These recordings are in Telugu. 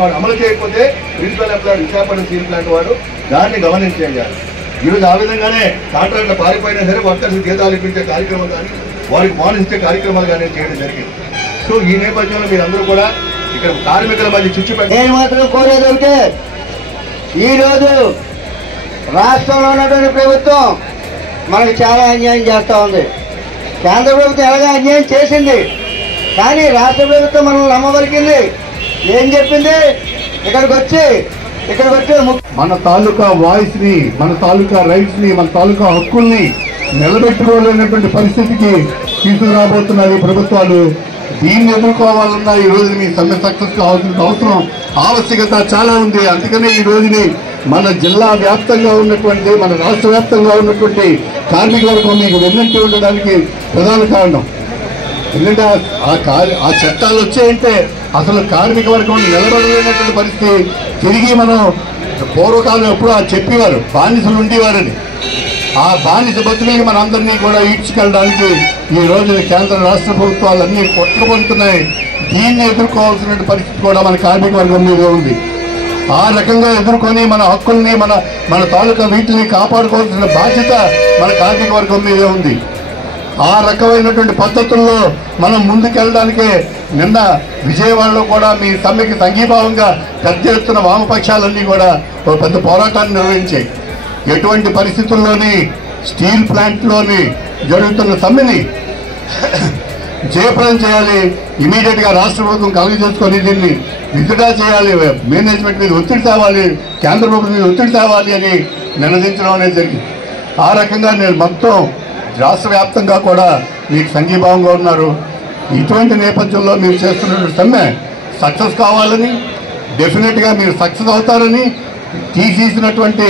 వాడు అమలు చేయకపోతే principal employee Visakhapatnam steel plant వాడు దాన్ని గవర్నెన్స్ చేయాలి. ఈరోజు ఆ విధంగానే కాంట్రాక్టర్ పారిపోయినా సరే వర్కర్స్ జీతాలు ఇప్పించే కార్యక్రమం కానీ వారికి బోనస్ ఇచ్చే కార్యక్రమాలు కానీ చేయడం జరిగింది. సో ఈ నేపథ్యంలో మీరందరూ కూడా ఇక్కడ కార్మికుల మధ్య చిచ్చు నేను మాత్రం కోరేది ఒకటే, ఈరోజు రాష్ట్రంలో ఉన్నటువంటి ప్రభుత్వం మనకు చాలా అన్యాయం చేస్తూ ఉంది. కేంద్ర ప్రభుత్వం ఎలాగో అన్యాయం చేసింది, కానీ రాష్ట్ర ప్రభుత్వం మనల్ని నమ్మవలికింది. ఏం చెప్పింది? ఇక్కడికి వచ్చి మన తాలూకా వాయిస్ ని, మన తాలూకా రైట్స్ ని, మన తాలూకా హక్కుల్ని నిలబెట్టుకోలేనటువంటి పరిస్థితికి తీసుకురాబోతున్నారు ప్రభుత్వాలు. దీన్ని ఎదుర్కోవాలన్నా ఈ రోజు మీ సమ్మె సక్సెస్ కావాల్సిన అవసరం, ఆవశ్యకత చాలా ఉంది. అందుకనే ఈ రోజుని మన జిల్లా వ్యాప్తంగా ఉన్నటువంటి, మన రాష్ట్ర వ్యాప్తంగా ఉన్నటువంటి కార్మిక వర్గం మీకు వెన్నంటి ఉండడానికి ప్రధాన కారణం. ఎందుకంటే ఆ చట్టాలు వచ్చాయంటే అసలు కార్మిక వర్గం నిలబడలేనటువంటి పరిస్థితి. తిరిగి మనం పూర్వకాలం ఎప్పుడు చెప్పేవారు బానిసలు ఉండేవారని, ఆ బానిస బతుకులకి మన అందరినీ కూడా ఈడ్చుకెళ్ళడానికి ఈ రోజు కేంద్ర రాష్ట్ర ప్రభుత్వాలన్నీ కొట్టుకుపోతున్నాయి. దీన్ని ఎదుర్కోవాల్సిన పరిస్థితి కూడా మన కార్మిక వర్గం మీద ఉంది. ఆ రకంగా ఎదుర్కొని మన హక్కుల్ని, మన తాలూకా వీటిని కాపాడుకోవాల్సిన బాధ్యత మన కార్మిక వర్గం మీదే ఉంది. ఆ రకమైనటువంటి పద్ధతుల్లో మనం ముందుకెళ్ళడానికే నిన్న విజయవాడలో కూడా మీ సమ్మెకి సంఘీభావంగా పెద్ద ఎత్తున వామపక్షాలన్నీ కూడా ఒక పెద్ద పోరాటాన్ని నిర్వహించాయి. ఎటువంటి పరిస్థితుల్లోని స్టీల్ ప్లాంట్లోని జరుగుతున్న సమ్మెని జయప్రదం చేయాలి. ఇమీడియట్ గా రాష్ట్ర ప్రభుత్వం కలుగజేసుకొని దీన్ని విత్డ్రా చేయాలి, మేనేజ్మెంట్ మీద ఒత్తిడి తేవాలి, కేంద్ర ప్రభుత్వం మీద ఒత్తిడి తేవాలి అని నిర్ణయించడం అనేది జరిగింది. ఆ రకంగా నేను మొత్తం రాష్ట్ర వ్యాప్తంగా కూడా మీకు సంఘీభావంగా ఉన్నారు. ఇటువంటి నేపథ్యంలో మీరు చేస్తున్న సమ్మె సక్సెస్ కావాలని, డెఫినెట్గా మీరు సక్సెస్ అవుతారని, తీసేసినటువంటి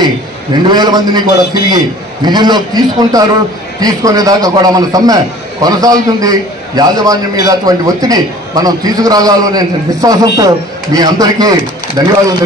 2000 మందిని కూడా తిరిగి విధుల్లోకి తీసుకుంటారు. తీసుకునేదాకా కూడా మన సమ్మె కొనసాగుతుంది. యాజమాన్యం మీద అటువంటి ఒత్తిడి మనం తీసుకురాగాలనే విశ్వాసంతో మీ అందరికీ ధన్యవాదాలు.